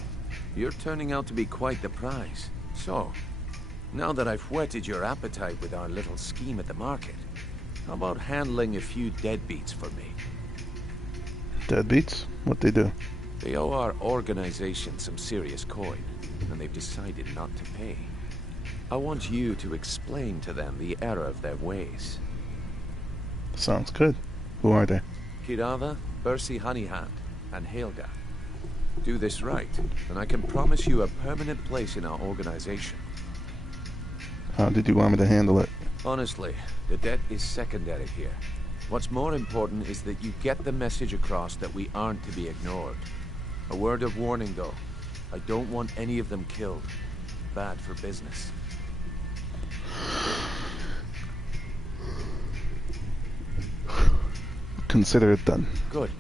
You're turning out to be quite the prize. So, now that I've whetted your appetite with our little scheme at the market, how about handling a few deadbeats for me? Deadbeats? What they do? They owe our organization some serious coin, and they've decided not to pay. I want you to explain to them the error of their ways. Sounds good. Who are they? Kirava, Bercy Honeyhand, and Helga. Do this right, and I can promise you a permanent place in our organization. How did you want me to handle it? Honestly, the debt is secondary here. What's more important is that you get the message across that we aren't to be ignored. A word of warning, though. I don't want any of them killed. Bad for business. Consider it done. Good.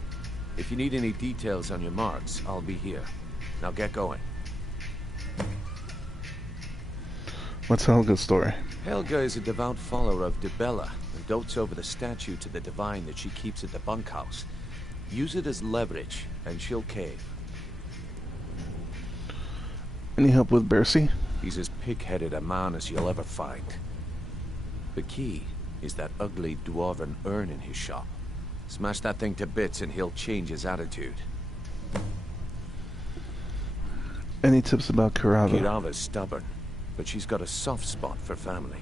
If you need any details on your marks, I'll be here. Now get going. What's Helga's story? Helga is a devout follower of Dibella and dotes over the statue to the divine that she keeps at the bunkhouse. Use it as leverage, and she'll cave. Any help with Bercy? He's as pig-headed a man as you'll ever find. The key is that ugly dwarven urn in his shop. Smash that thing to bits and he'll change his attitude. Any tips about Kirava? Kirava's stubborn, but she's got a soft spot for family.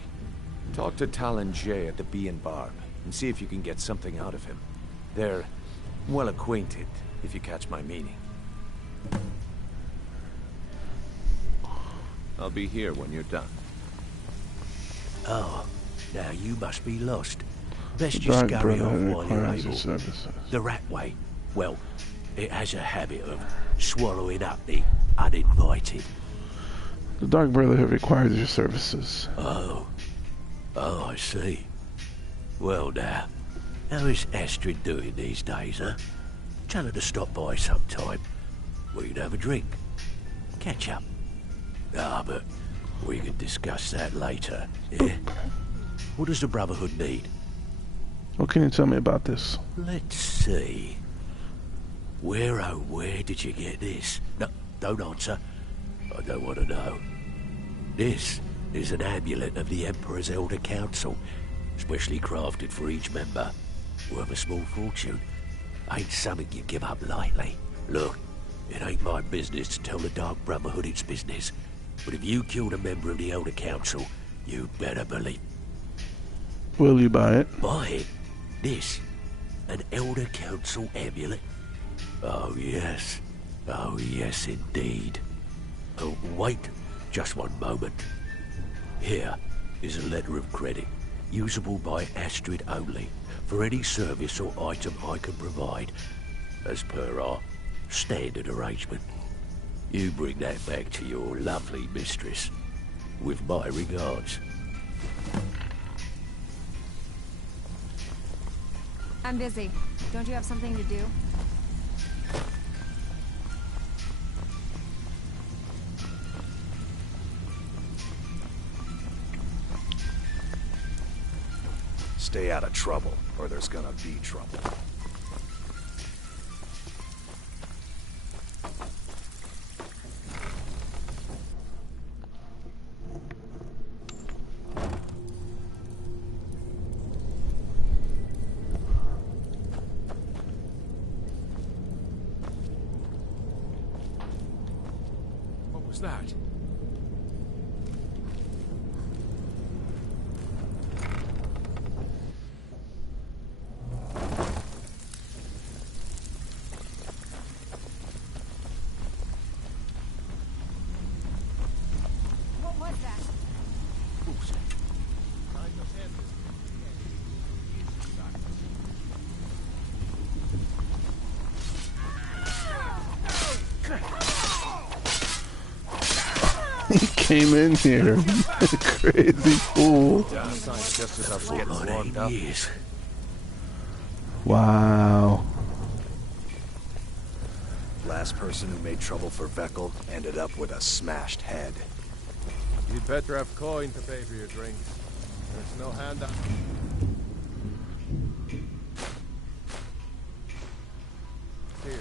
Talk to Talon Jay at the Bee and Barb and see if you can get something out of him. They're well acquainted, if you catch my meaning. I'll be here when you're done. Oh, now you must be lost. Best you scurry off while you're able. The rat way, well, it has a habit of swallowing up the uninvited. The Dark Brotherhood requires your services. Oh, I see. Well now, how is Astrid doing these days, huh? Tell her to stop by sometime. We can have a drink. Catch up. But we can discuss that later, yeah? What does the Brotherhood need? What can you tell me about this? Let's see. Where did you get this? No, don't answer. I don't want to know. This is an amulet of the Emperor's Elder Council, specially crafted for each member. Worth a small fortune. Ain't something you give up lightly. Look, it ain't my business to tell the Dark Brotherhood its business, but if you killed a member of the Elder Council, you better believe. Will you buy it? Buy it? This? An Elder Council amulet? Oh yes indeed. Oh, wait just one moment. Here is a letter of credit, usable by Astrid only, for any service or item I can provide, as per our standard arrangement. You bring that back to your lovely mistress, with my regards. I'm busy. Don't you have something to do? Stay out of trouble, or there's gonna be trouble. What was that? came in here. Crazy fool. Wow. Last person who made trouble for Veckel ended up with a smashed head. You'd better have coin to pay for your drinks. There's no handout. Here.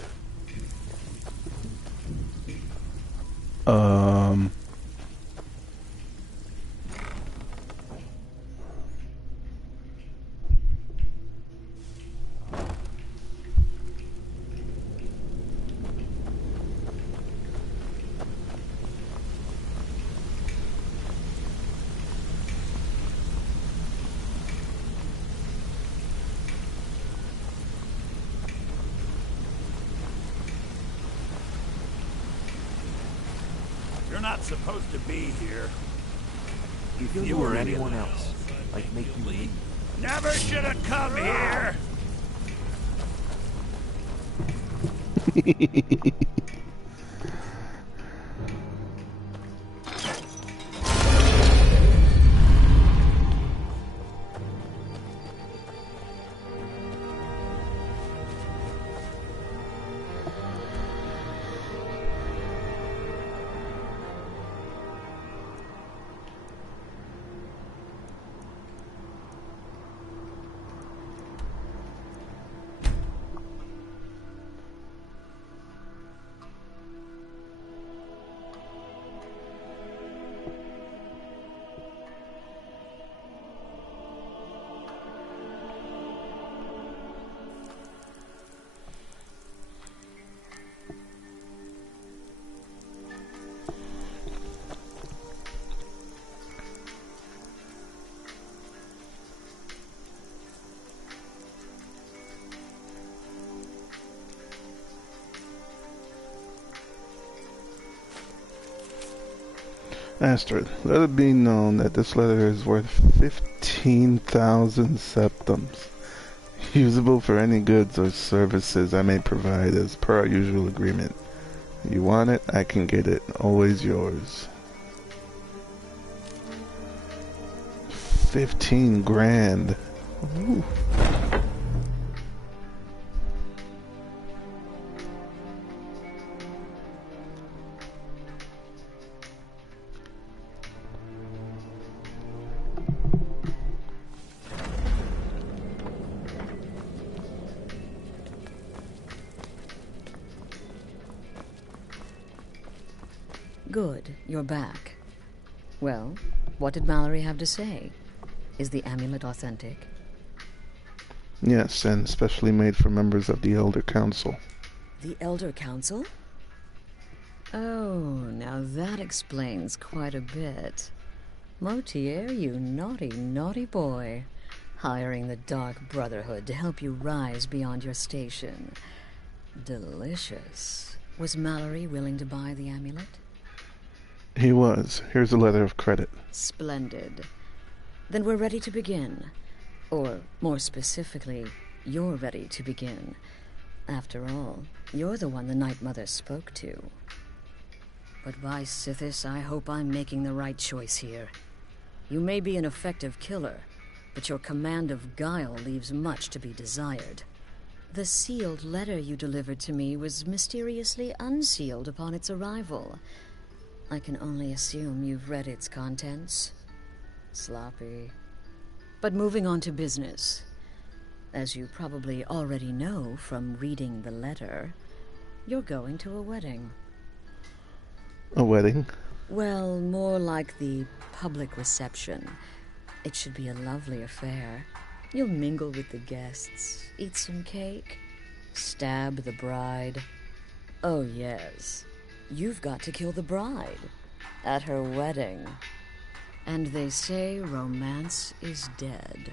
You're not supposed to be here. If you were anyone else, I'd make you leave. Never should have come here! Astrid, let it be known that this letter is worth 15,000 septums, usable for any goods or services I may provide as per our usual agreement. You want it, I can get it. Always yours. 15 grand. Ooh. Good, you're back. Well, what did Mallory have to say? Is the amulet authentic? Yes, and specially made for members of the Elder Council. The Elder Council? Oh, now that explains quite a bit. Motier, you naughty, naughty boy. Hiring the Dark Brotherhood to help you rise beyond your station. Delicious. Was Mallory willing to buy the amulet? He was. Here's a letter of credit. Splendid. Then we're ready to begin. Or, more specifically, you're ready to begin. After all, you're the one the Night Mother spoke to. But by Sithis, I hope I'm making the right choice here. You may be an effective killer, but your command of guile leaves much to be desired. The sealed letter you delivered to me was mysteriously unsealed upon its arrival. I can only assume you've read its contents. Sloppy. But moving on to business. As you probably already know from reading the letter, you're going to a wedding. A wedding? Well, more like the public reception. It should be a lovely affair. You'll mingle with the guests, eat some cake, stab the bride. Oh, yes. You've got to kill the bride at her wedding. And they say romance is dead.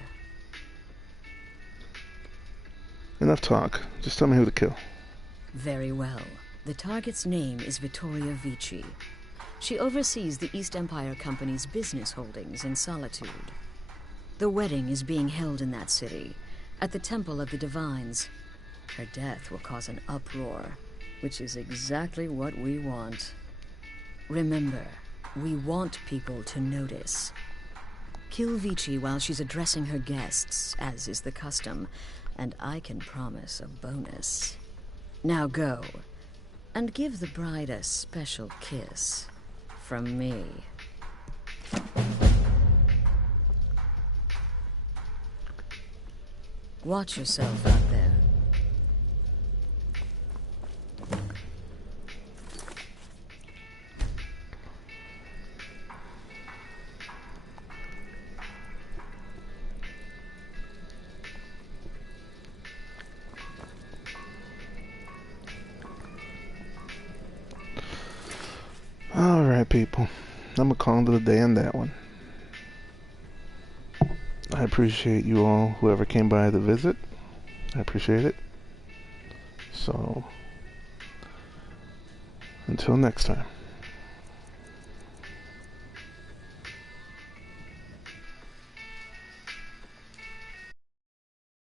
Enough talk. Just tell me who to kill. Very well. The target's name is Vittoria Vici. She oversees the East Empire Company's business holdings in Solitude. The wedding is being held in that city, at the Temple of the Divines. Her death will cause an uproar, which is exactly what we want. Remember, We want people to notice. Kill Vici while she's addressing her guests, as is the custom, and I can promise a bonus. Now go, and give the bride a special kiss from me. Watch yourself out there. Alright, people. I'm gonna call it a day on that one. I appreciate you all, whoever came by to visit. I appreciate it. So, until next time.